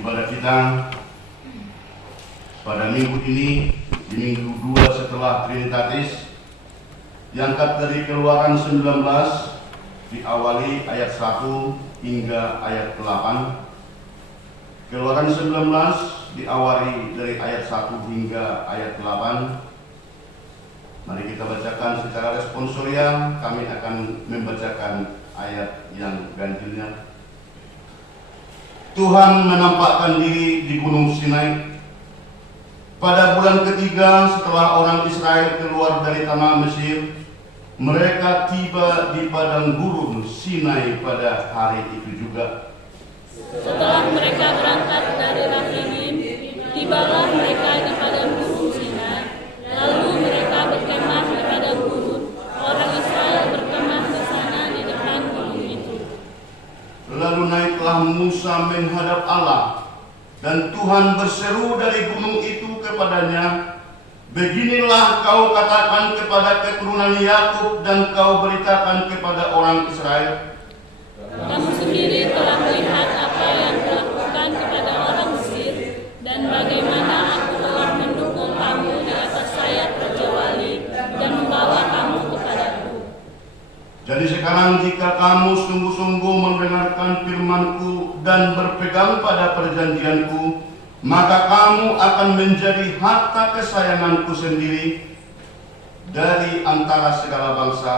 ibadah kita pada minggu ini, di minggu 2 setelah Trinitatis, diangkat dari Keluaran 19, diawali ayat 1 hingga ayat 8. Keluaran 19 diawali dari ayat 1 hingga ayat 8. Mari kita bacakan secara responsorial. Kami akan membacakan ayat yang ganjilnya. Tuhan menampakkan diri di Gunung Sinai pada bulan ketiga setelah orang Israel keluar dari tanah Mesir. Mereka tiba di padang gurun Sinai pada hari itu juga. Setelah mereka berangkat dari Rafidim, tibalah mereka di padang gurun Sinai. Lalu mereka berkemah di padang gurun. Orang Israel berkemah di sana di depan gunung itu. Lalu naiklah Musa menghadap Allah, dan Tuhan berseru dari gunung itu kepadanya, "Beginilah kau katakan kepada keturunan Yakub dan kau beritakan kepada orang Israel. Kamu sendiri telah melihat apa yang kulakukan kepada orang Mesir, dan bagaimana aku telah mendukung kamu di atas sayap Raja Wali dan membawa kamu kepadaku. Jadi sekarang jika kamu sungguh-sungguh mendengarkan firman-Ku dan berpegang pada perjanjian-Ku, maka kamu akan menjadi harta kesayangan-Ku sendiri dari antara segala bangsa,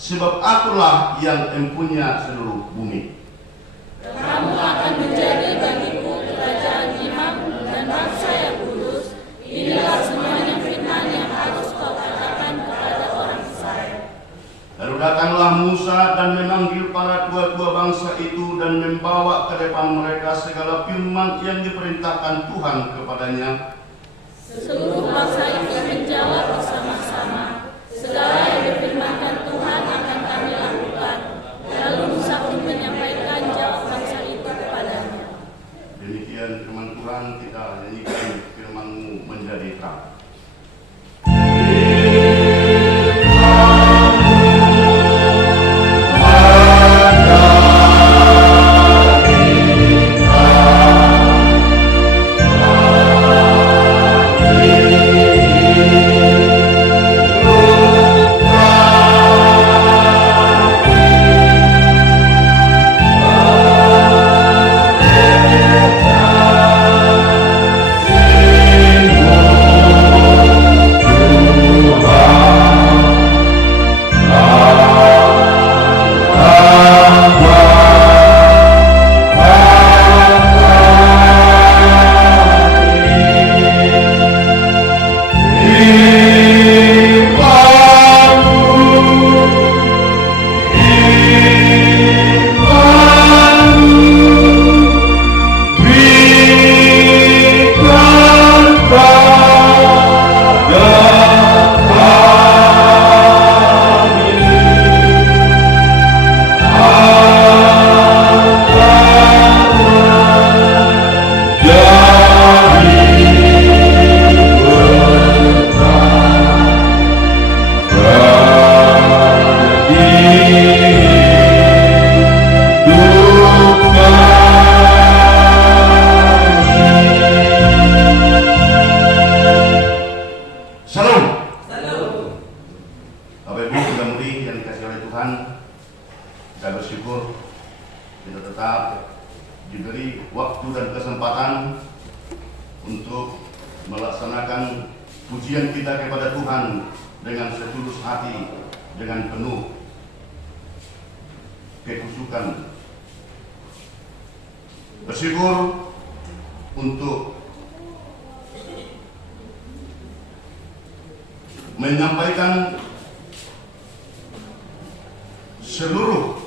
sebab Akulah yang mempunyai seluruh bumi. Kamu akan menjadi bagiku kerajaan imam dan bangsa yang kudus. Inilah semuanya firman yang harus kau katakan kepada orang Israel." Lalu datanglah Musa dan memanggil para tua-tua bangsa itu dan membawa ke depan mereka segala firman yang diperintahkan Tuhan kepadanya. Seluruh bangsa itu menjawab bersama-sama, "Segala yang difirmankan Tuhan akan kami lakukan." Lalu Musa pun menyampaikan jawab bangsa itu kepadanya. Demikian firman Tuhan, kita nyanyikan firman-Mu menjadi terang. Bersyukur untuk menyampaikan seluruh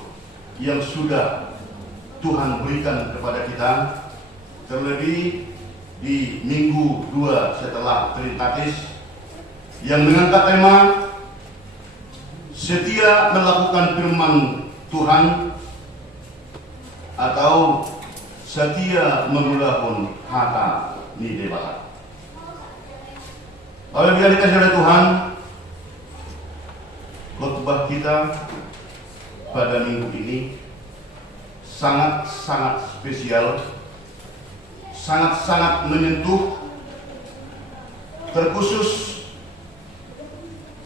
yang sudah Tuhan berikan kepada kita, terlebih di minggu 2 setelah Trinitatis yang mengangkat tema setia melakukan firman Tuhan atau setia memulahun hata ni debata. Oleh yang dikasih oleh Tuhan, khotbah kita pada minggu ini sangat-sangat spesial, sangat-sangat menyentuh, terkhusus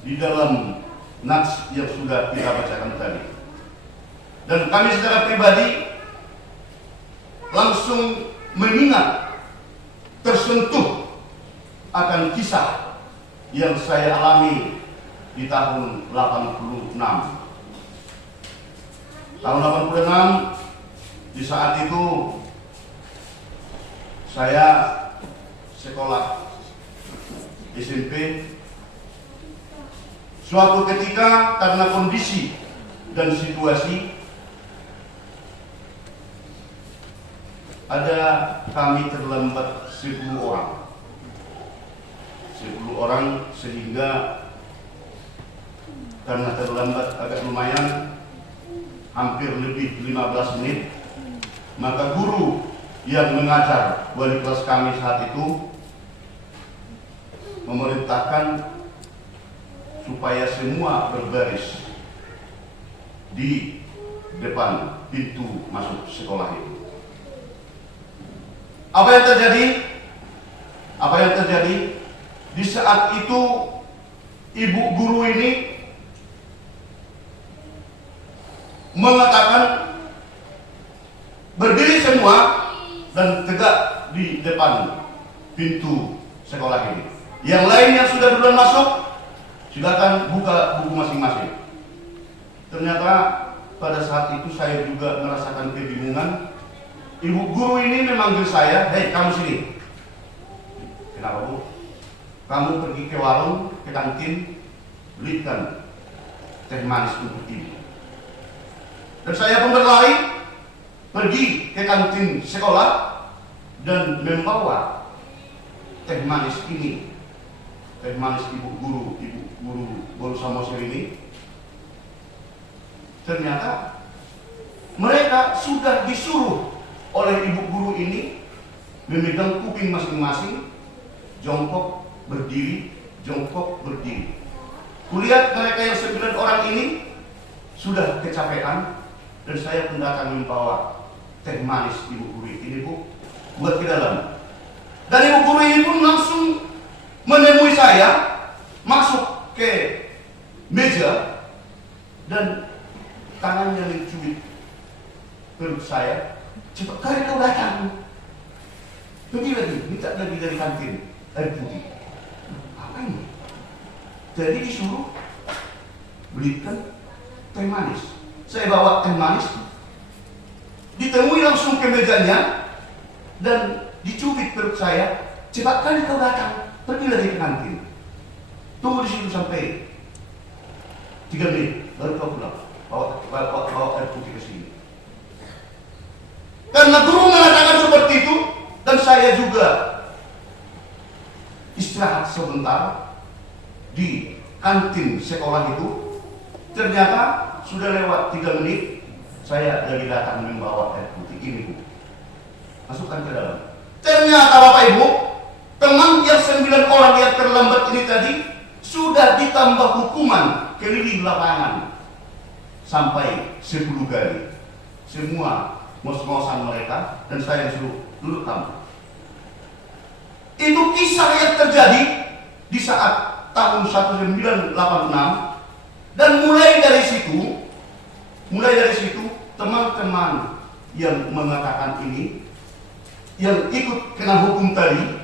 di dalam nats yang sudah kita bacakan tadi. Dan kami secara pribadi langsung mengingat, tersentuh akan kisah yang saya alami di tahun 86. Tahun 86, di saat itu saya sekolah SMP. Suatu ketika karena kondisi dan situasi, ada kami terlambat 10 orang. 10 orang, sehingga karena terlambat agak lumayan, hampir lebih 15 menit, maka guru yang mengajar wali kelas kami saat itu memerintahkan supaya semua berbaris di depan pintu masuk sekolah itu. Apa yang terjadi? Di saat itu ibu guru ini mengatakan berdiri semua dan tegak di depan pintu sekolah ini. Yang lain yang sudah duluan masuk, silakan buka buku masing-masing. Ternyata pada saat itu saya juga merasakan kebingungan. Ibu guru ini memanggil saya, "Hei, kamu sini." "Kenapa, Bu?" "Kamu pergi ke warung, ke kantin, belikan teh manis untuk ibu." Dan saya pun berlari pergi ke kantin sekolah dan membawa teh manis ini, teh manis ibu guru Bolu Samosir ini. Ternyata mereka sudah disuruh oleh ibu guru ini memegang kuping masing-masing, jongkok berdiri, jongkok berdiri. Kulihat mereka yang 9 orang ini sudah kecapean, dan saya pun datang membawa teh manis ibu guru ini, "Bu, buat ke dalam." Dan ibu guru ini pun langsung menemui saya, masuk ke meja dan tangannya mencubit perut saya. "Cepat kali kau datang, pergi lagi, minta lagi dari kantin air putih." Apa ini? Jadi disuruh belikan teh manis. Saya bawa teh manis, ditemui langsung ke mejanya dan dicubit perut saya. "Cepat kali kau datang, pergi lagi ke kantin. Tunggu di situ sampai 3 menit, baru kau pulang. Bawa air putih ke sini." Karena guru mengatakan seperti itu, dan saya juga istirahat sebentar di kantin sekolah itu. Ternyata sudah lewat 3 menit, saya lagi datang membawa air putih ini, Bu. Masukkan ke dalam. Ternyata Bapak Ibu, teman yang 9 orang yang terlambat ini tadi sudah ditambah hukuman keliling lapangan sampai 10 kali. Semua ngos-ngosan mereka, dan saya suruh duduk kamu. Itu kisah yang terjadi di saat tahun 1986. Dan mulai dari situ teman-teman yang mengatakan ini, yang ikut kena hukum tadi,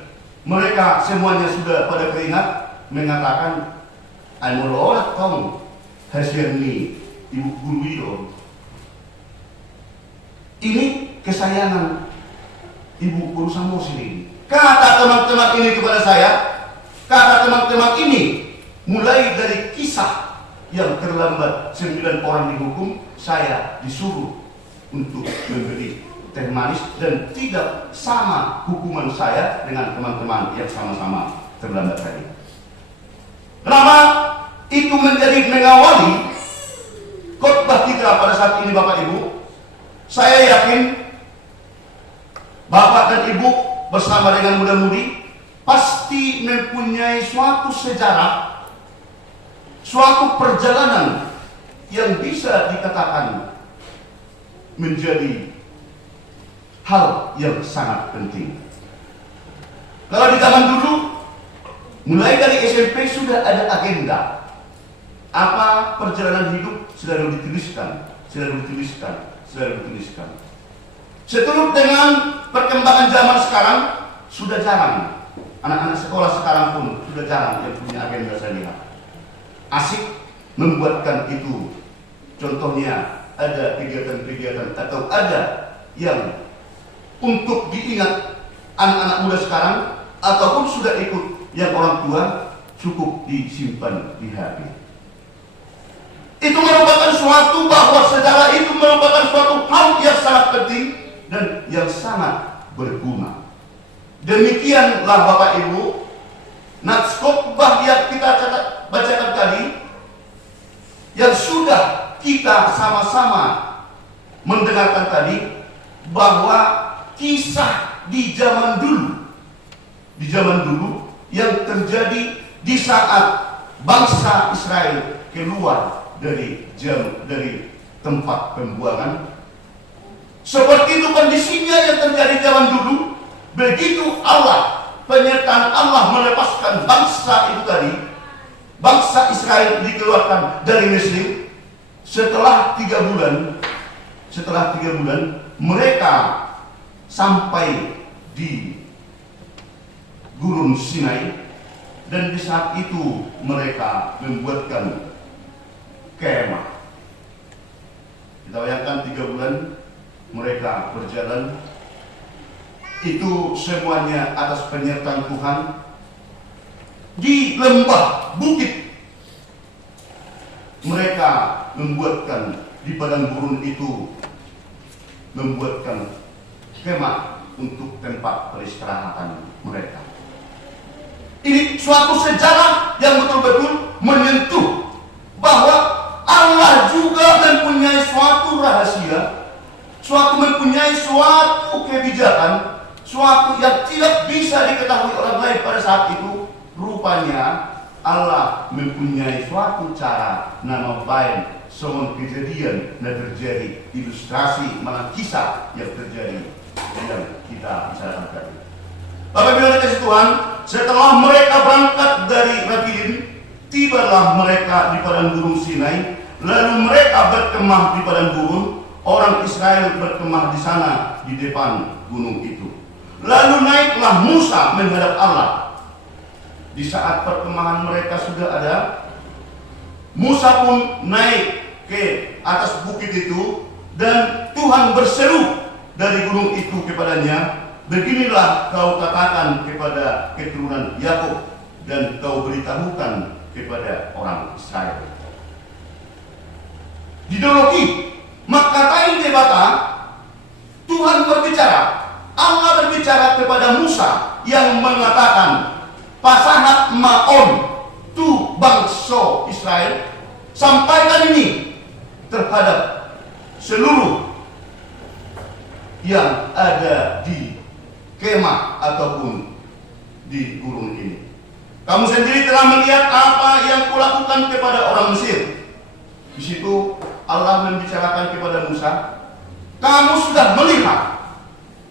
mereka semuanya sudah pada keringat mengatakan, "Anulorat kong hasil ni ibu guru itu." Ini kesayangan ibu guru Samosir ini. Kata teman-teman ini kepada saya, kata teman-teman ini, mulai dari kisah yang terlambat 9 orang dihukum, saya disuruh untuk memberi teh manis, dan tidak sama hukuman saya dengan teman-teman yang sama-sama terlambat tadi. Kenapa itu menjadi mengawali khotbah kita pada saat ini, Bapak Ibu? Saya yakin Bapak dan Ibu bersama dengan muda-mudi pasti mempunyai suatu sejarah, suatu perjalanan yang bisa dikatakan menjadi hal yang sangat penting. Kalau di zaman dulu, mulai dari SMP sudah ada agenda. Apa perjalanan hidup selalu dituliskan. Seturut dengan perkembangan zaman sekarang, sudah jarang. Anak-anak sekolah sekarang pun sudah jarang yang punya agenda saya lihat. Asik membuatkan itu. Contohnya ada kegiatan-kegiatan atau ada yang untuk diingat anak-anak muda sekarang ataupun sudah ikut yang orang tua cukup disimpan di hati. Itu merupakan suatu bahwa sejarah itu merupakan suatu hal yang sangat penting dan yang sangat berguna. Demikianlah Bapak Ibu, nats khotbah yang kita bacakan tadi, yang sudah kita sama-sama mendengarkan tadi, bahwa kisah di zaman dulu yang terjadi di saat bangsa Israel keluar dari tempat pembuangan. Seperti itu kondisinya yang terjadi zaman dulu. Begitu penyertaan Allah melepaskan bangsa itu tadi, bangsa Israel dikeluarkan dari Mesir. Setelah 3 bulan mereka sampai di Gurun Sinai, dan di saat itu mereka membuatkan kemah. Kita bayangkan 3 bulan mereka berjalan, itu semuanya atas penyertaan Tuhan. Di lembah bukit mereka membuatkan, di padang gurun itu membuatkan kemah untuk tempat peristirahatan mereka. Ini suatu sejarah yang betul-betul menyentuh bahwa Allah juga mempunyai suatu rahasia, mempunyai suatu kebijakan, suatu yang tidak bisa diketahui orang lain pada saat itu. Rupanya Allah mempunyai suatu cara, nama baik, semua kejadian yang terjadi, ilustrasi mana kisah yang terjadi yang kita bicarakan tadi. Bapak Ibu kasih Tuhan, setelah mereka berangkat dari Refidim, tibalah mereka di padang gurun Sinai. Lalu mereka berkemah di padang gurun. Orang Israel berkemah di sana di depan gunung itu. Lalu naiklah Musa menghadap Allah. Di saat perkemahan mereka sudah ada, Musa pun naik ke atas bukit itu, dan Tuhan berseru dari gunung itu kepadanya, beginilah kau katakan kepada keturunan Yakub, dan kau beritahukan kepada orang Israel. Didologi, maka tain debata, Tuhan berbicara, Allah berbicara kepada Musa yang mengatakan, pasangat Maon tu bangsa Israel, sampaikan ini terhadap seluruh yang ada di kemah ataupun di gurun ini. Kamu sendiri telah melihat apa yang kulakukan kepada orang Mesir. Di situ Allah membicarakan kepada Musa, kamu sudah melihat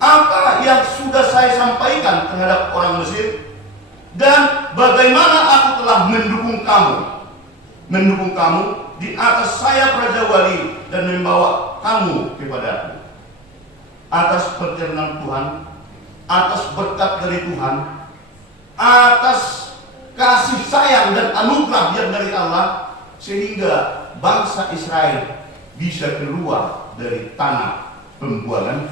apa yang sudah saya sampaikan terhadap orang Mesir, dan bagaimana aku telah mendukung kamu di atas sayap Raja Wali dan membawa kamu kepadaku. Atas perjalanan Tuhan, atas berkat dari Tuhan, atas kasih sayang dan anugerah yang dari Allah, sehingga bangsa Israel bisa keluar dari tanah pembuangan,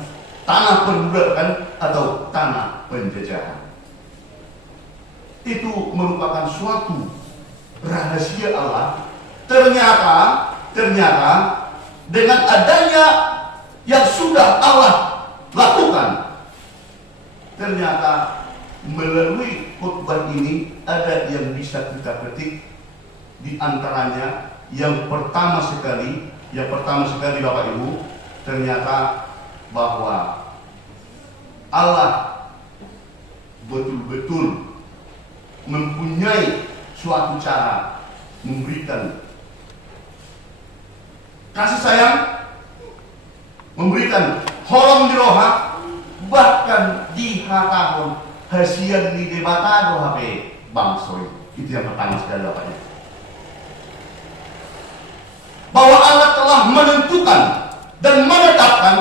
tanah perbudakan atau tanah penjajahan. Itu merupakan suatu rahasia Allah. Ternyata dengan adanya yang sudah Allah lakukan, ternyata melalui khotbah ini ada yang bisa kita petik. Di antaranya yang pertama sekali Bapak Ibu, ternyata bahwa Allah betul-betul mempunyai suatu cara memberikan kasih sayang, memberikan holong di roha, bahkan di hatahon hasian di debata do HP bangsoi. Itu yang pertama sekali Bapak Ibu. Bahwa Allah telah menentukan dan menetapkan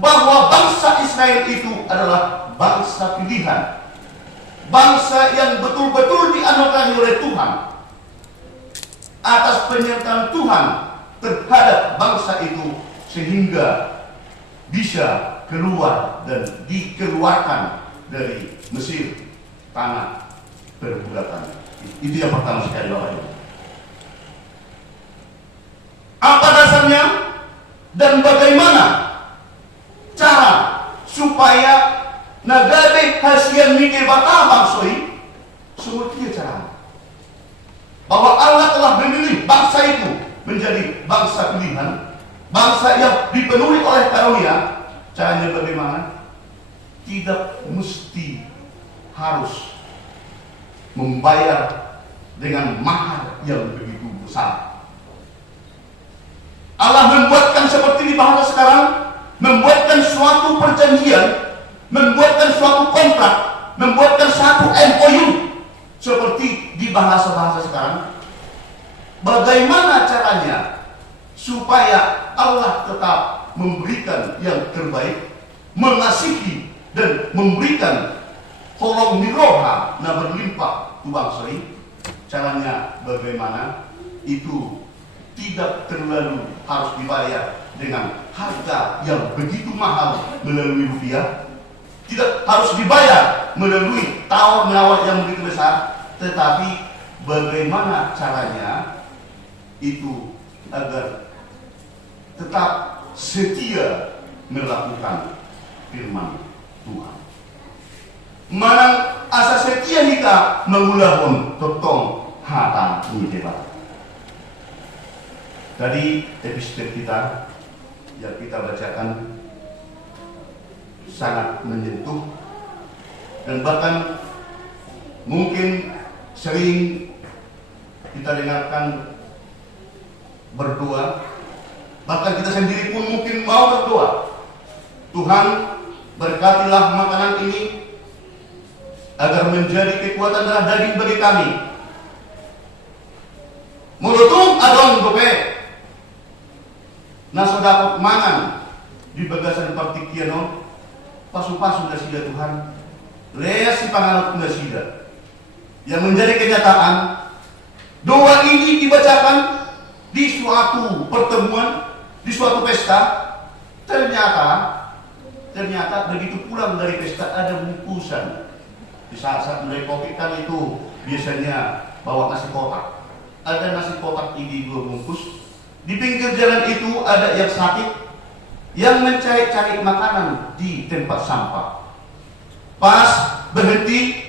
bahwa bangsa Israel itu adalah bangsa pilihan, bangsa yang betul-betul dianugerahi oleh Tuhan atas penyertaan Tuhan terhadap bangsa itu, sehingga bisa keluar dan dikeluarkan dari Mesir, tanah perbudakan. Itu yang pertama sekali Bapak Ibu. Apa dasarnya dan bagaimana cara supaya nagabe hasian mike bata bangsoi? Seperti cara bahwa Allah telah memilih bangsa itu menjadi bangsa pilihan, bangsa yang dipenuhi oleh karunia. Caranya bagaimana? Tidak mesti harus membayar dengan mahar yang begitu besar. Allah membuatkan seperti di bahasa sekarang, membuatkan suatu perjanjian, membuatkan suatu kontrak, membuatkan satu MOU seperti di bahasa-bahasa sekarang. Bagaimana caranya supaya Allah tetap memberikan yang terbaik, mengasihi dan memberikan tolong miroha na berlimpah tu bangsoi? Caranya bagaimana? Itu tidak terlalu harus dibayar dengan harga yang begitu mahal melalui rupiah, tidak harus dibayar melalui tawar-menawar yang begitu besar, tetapi bagaimana caranya itu agar tetap setia melakukan firman Tuhan. Manang asa setia kita mengulahun totong hata ini debat. Tadi episode kita yang kita bacakan sangat menyentuh, dan bahkan mungkin sering kita dengarkan berdoa, bahkan kita sendiri pun mungkin mau berdoa, Tuhan berkatilah makanan ini agar menjadi kekuatan darah daging bagi kami. Mulutung adon gope naso dapat mangan di bagasan partikiano pasu-pasu dasida Tuhan, leas si pangalut dasida, yang menjadi kenyataan. Doa ini dibacakan di suatu pertemuan, di suatu pesta. Ternyata begitu pulang dari pesta ada bungkusan. Di saat-saat mulai COVID kan itu biasanya bawa nasi kotak. Ada nasi kotak ini 2 bungkus. Di pinggir jalan itu ada yang sakit yang mencari-cari makanan di tempat sampah. Pas berhenti,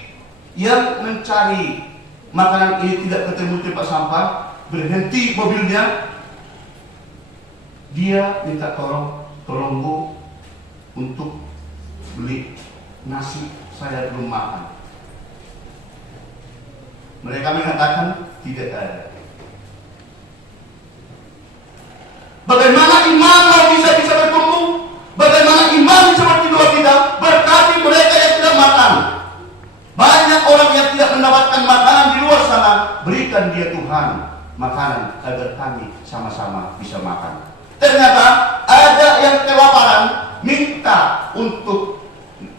yang mencari makanan ini tidak ketemu di tempat sampah, berhenti mobilnya. Dia minta tolong Bu untuk beli nasi, saya belum makan. Mereka mengatakan tidak ada. Bagaimana iman bisa bertumbuh? Bagaimana iman seperti doa kita berkati mereka yang tidak makan? Banyak orang yang tidak mendapatkan makanan di luar sana. Berikan dia Tuhan makanan agar kami sama-sama bisa makan. Ternyata ada yang kelaparan, minta untuk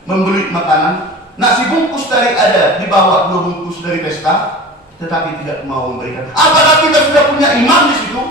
membeli makanan. Nasi bungkus tadi ada, dibawa 2 bungkus dari pesta, tetapi tidak mau memberikan. Apakah kita sudah punya iman di situ?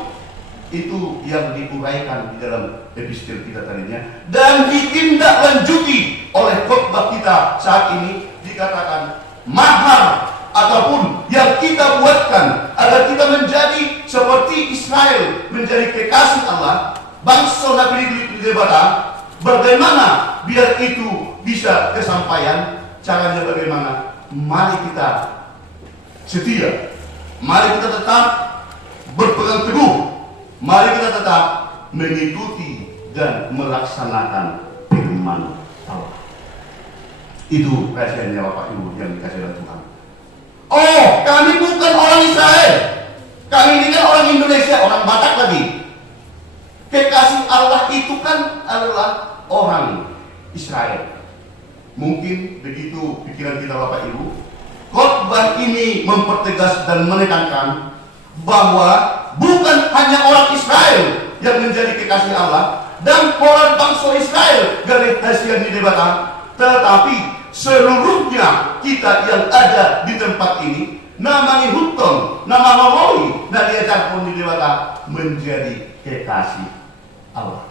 Itu yang diuraikan di dalam episode kita tadinya, dan ditindaklanjuti oleh khotbah kita saat ini. Dikatakan mahar ataupun yang kita buatkan agar kita menjadi seperti Israel, menjadi kekasih Allah, bangsa Nabi di debata. Bagaimana biar itu bisa kesampaian? Caranya bagaimana? Mari kita setia, mari kita tetap berpegang teguh, mari kita tetap mengikuti dan melaksanakan firman Allah. Itu rahasianya Bapak Ibu yang dikasih oleh Tuhan. Oh, kami bukan orang Israel, kami ini kan orang Indonesia, orang Batak lagi. Kekasih Allah itu kan adalah orang Israel. Mungkin begitu pikiran kita Bapak Ibu. Khotbah ini mempertegas dan menekankan bahwa bukan hanya orang Israel yang menjadi kekasih Allah dan orang bangsa Israel dari hasil di debata, tetapi seluruhnya kita yang ada di tempat ini, nama Huton, nama Mawoi, dan diajar pun di debata menjadi kekasih Allah.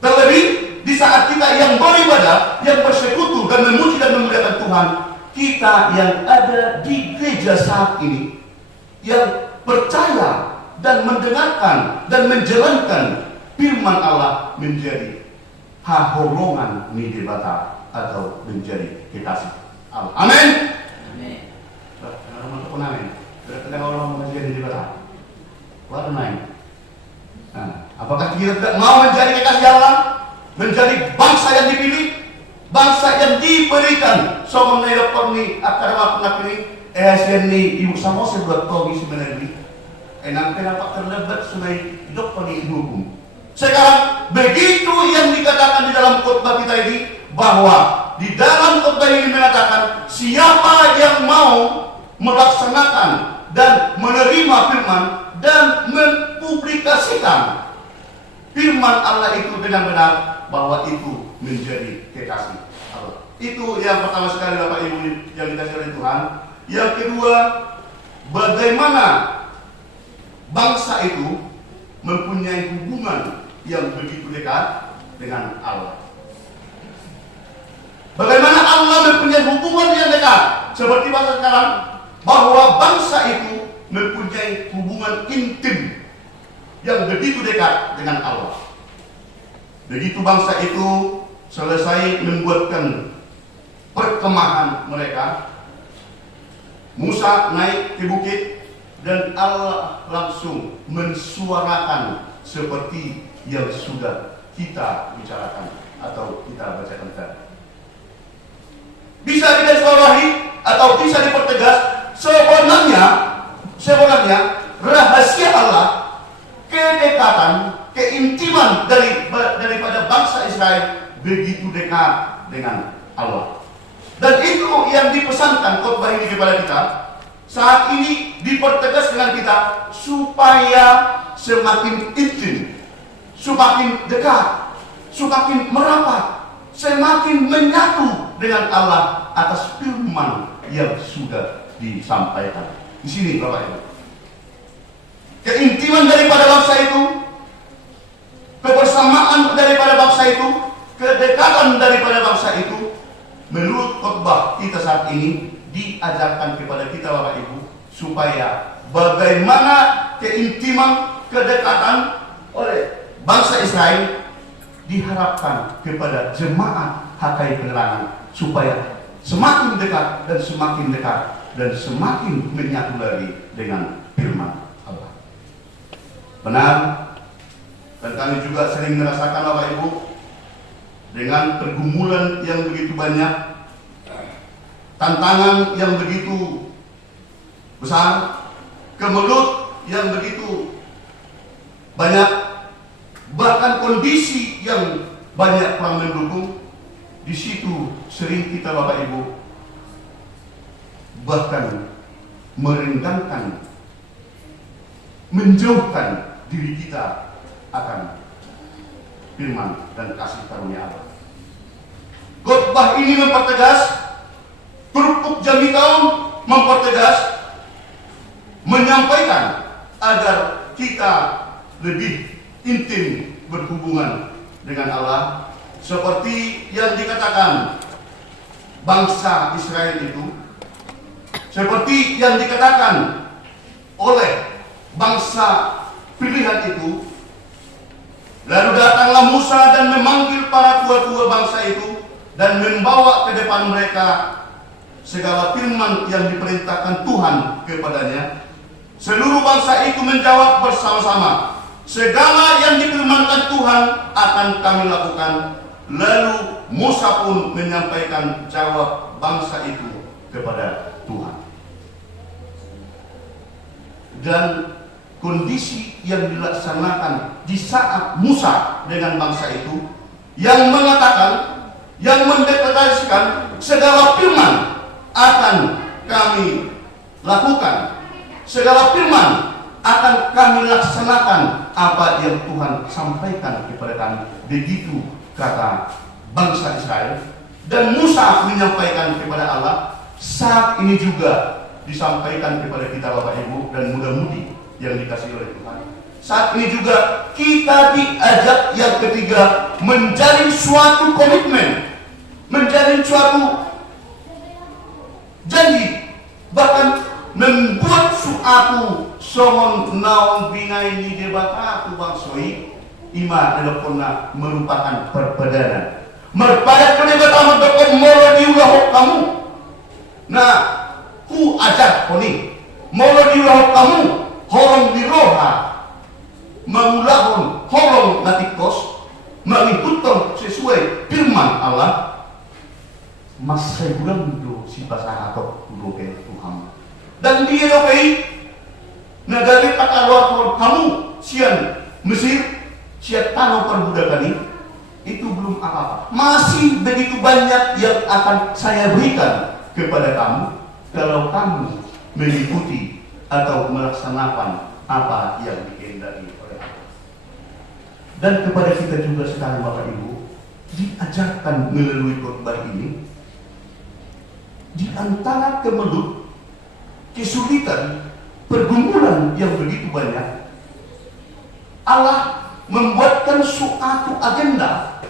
Terlebih di saat kita yang beribadah, yang bersekutu dan memuji dan memuliakan Tuhan, kita yang ada di gereja saat ini, yang percaya dan mendengarkan dan menjalankan firman Allah menjadi haholongan midebata atau menjadi kekasih Allah. Amin. Amin. Orang menjadi midebata. Apakah kita tidak mau menjadi kekasih Allah, menjadi bangsa yang dipilih, bangsa yang diberikan soal nilai akar waktu ini ni ibu sama sebuat togi sebenarnya enam kenapa terlibat sungai hidup pada hukum. Sekarang begitu yang dikatakan di dalam khotbah kita ini, bahwa di dalam khotbah ini mengatakan siapa yang mau melaksanakan dan menerima firman dan mempublikasikan firman Allah itu benar-benar, bahwa itu menjadi kekasih Allah. Itu yang pertama sekali Bapak Ibu yang dikasih oleh Tuhan. Yang kedua, bagaimana bangsa itu mempunyai hubungan yang begitu dekat dengan Allah. Bagaimana Allah mempunyai hubungan yang dekat, seperti bahasa sekarang, bahwa bangsa itu mempunyai hubungan intim yang begitu dekat dengan Allah. Begitu bangsa itu selesai membuatkan perkemahan mereka, Musa naik ke bukit dan Allah langsung mensuarakan seperti yang sudah kita bicarakan atau kita bacakan tadi. Bisa digarisbawahi atau bisa dipertegas, sebenarnya rahasia Allah, kedekatan, keintiman daripada bangsa Israel begitu dekat dengan Allah. Dan itu yang dipesankan khotbah ini kepada kita. Saat ini dipertegas dengan kita supaya semakin intim, semakin dekat, semakin merapat, semakin menyatu dengan Allah atas firman yang sudah disampaikan. Di sini Bapak Ibu, keintiman daripada bangsa itu, kebersamaan daripada bangsa itu, kedekatan daripada bangsa itu, menurut khotbah kita saat ini diajarkan kepada kita Bapak Ibu, supaya bagaimana keintiman, kedekatan oleh bangsa Israel diharapkan kepada jemaat HKI Penerangan, supaya semakin dekat dan semakin menyatu lagi dengan firman Allah. Benar, dan kami juga sering merasakan Bapak Ibu, dengan pergumulan yang begitu banyak, tantangan yang begitu besar, kemelut yang begitu banyak, bahkan kondisi yang banyak kurang mendukung. Di situ sering kita Bapak Ibu bahkan merendahkan, menjauhkan diri kita akan firman dan kasih karunia Allah. Khotbah ini mempertegas, Kerupuk Jambi Tahun mempertegas, menyampaikan agar kita lebih intim berhubungan dengan Allah, seperti yang dikatakan bangsa Israel itu, seperti yang dikatakan oleh bangsa pilihan itu. Lalu datanglah Musa dan memanggil para tua-tua bangsa itu dan membawa ke depan mereka segala firman yang diperintahkan Tuhan kepadanya. Seluruh bangsa itu menjawab bersama-sama, segala yang difirmankan Tuhan akan kami lakukan. Lalu Musa pun menyampaikan jawab bangsa itu kepada Tuhan. Dan kondisi yang dilaksanakan di saat Musa dengan bangsa itu, yang mengatakan yang mendeklarasikan segala firman akan kami lakukan, segala firman akan kami laksanakan apa yang Tuhan sampaikan kepada kami. Begitu kata bangsa Israel. Dan Musa menyampaikan kepada Allah. Saat ini juga disampaikan kepada kita Bapak Ibu dan muda-mudi yang dikasihi oleh Tuhan. Saat ini juga kita diajak yang ketiga menjalin suatu komitmen, menjalin suatu janji, bahkan membuat suatu somon naon binaini debata aku bangsoi ima telepona merupakan perbedaan. Merpadat kedebatan berkon molo diulah kamu. Nah, ku ajak koni molo diulah kamu horong diroha mengulahon horong natikos mengikutkan sesuai firman Allah. Mas saya bulan do si bahasa atau do ke Tuhan. Dan dia dokai negara pakalor kamu sian Mesir sian tanah perbudakan ini itu belum apa-apa. Masih begitu banyak yang akan saya berikan kepada kamu kalau kamu mengikuti atau melaksanakan apa yang dikehendaki oleh Allah. Dan kepada kita juga sekarang Bapak Ibu diajarkan melalui khotbah ini, di antara kemelut, kesulitan, pergumulan yang begitu banyak, Allah membuatkan suatu agenda,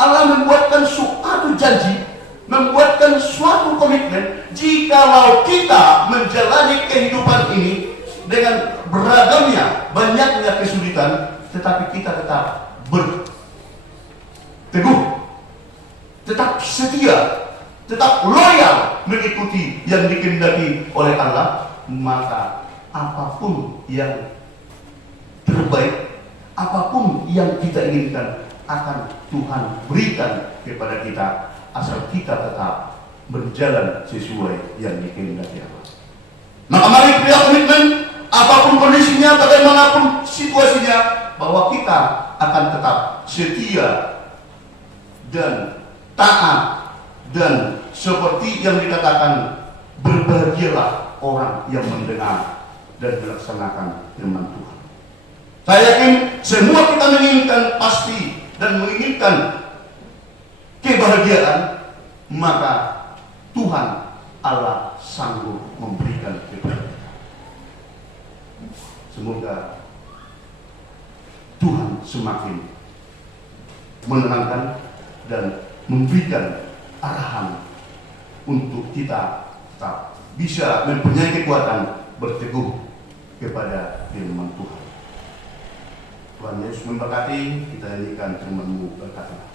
Allah membuatkan suatu janji, membuatkan suatu komitmen. Jikalau kita menjalani kehidupan ini dengan beragamnya, banyaknya kesulitan, tetapi kita tetap berteguh, tetap setia, tetap loyal mengikuti yang dikehendaki oleh Allah, maka apapun yang terbaik, apapun yang kita inginkan akan Tuhan berikan kepada kita, asal kita tetap berjalan sesuai yang dikehendaki Allah. Maka mari kita komitmen, apapun kondisinya, bagaimanapun situasinya, bahwa kita akan tetap setia dan taat, dan seperti yang dikatakan, berbahagialah orang yang mendengar dan melaksanakan firman Tuhan. Saya yakin semua kita menginginkan pasti dan menginginkan kebahagiaan, maka Tuhan Allah sanggup memberikan kepada kita. Semoga Tuhan semakin menenangkan dan memberikan arahan untuk kita tetap bisa mempunyai kekuatan berteguh kepada firman Tuhan. Tuhan Yesus memberkati, kita nyanyikan firman-Mu berkata.